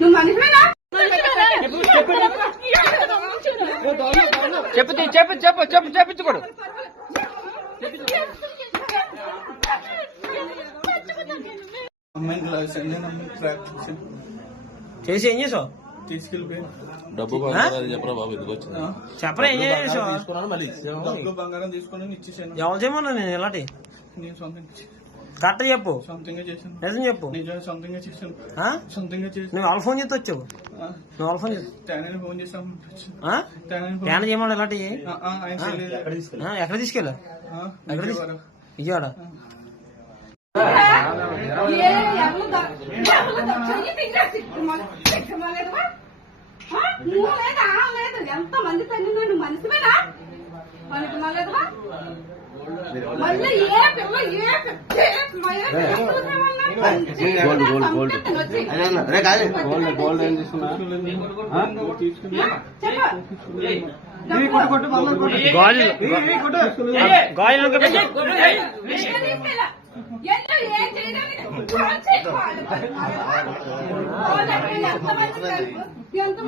నువ్వు మనిషివేనా? చెప్పించుకోడు చేసి ఏం చేసావు? తీసుకెళ్ళిపోయాను. డబ్బు చెప్పరా బాబు, ఎందుకు వచ్చింది చెప్పరా ఏం చేసావు? డబ్బులు బంగారం తీసుకొని ఇచ్చేసాను. ఎవరు చేయమన్నా నేను ఇలాంటి నేను సొంతంగా కరెక్ట్ చెప్పు. సొంతంగా చేశాను. నిజం చెప్పు. నిజంగా సొంతంగా చేశాను. సొంతంగా చేశాను. నువ్వు వాళ్ళ ఫోన్ చేస్తే వచ్చావు. నువ్వు వాళ్ళ ఫోన్ చేసి తేనని ఫోన్ చేసాను. తేన చేయమన్నా ఇలాంటి ఎక్కడ తీసుకెళ్ళా? ఎక్కడ విజయవాడ. ఎంత మంది తల్లి నువ్వు మనిషివేనా? మనకి మళ్ళీ మళ్ళీ ఏ పిల్ల ఎంత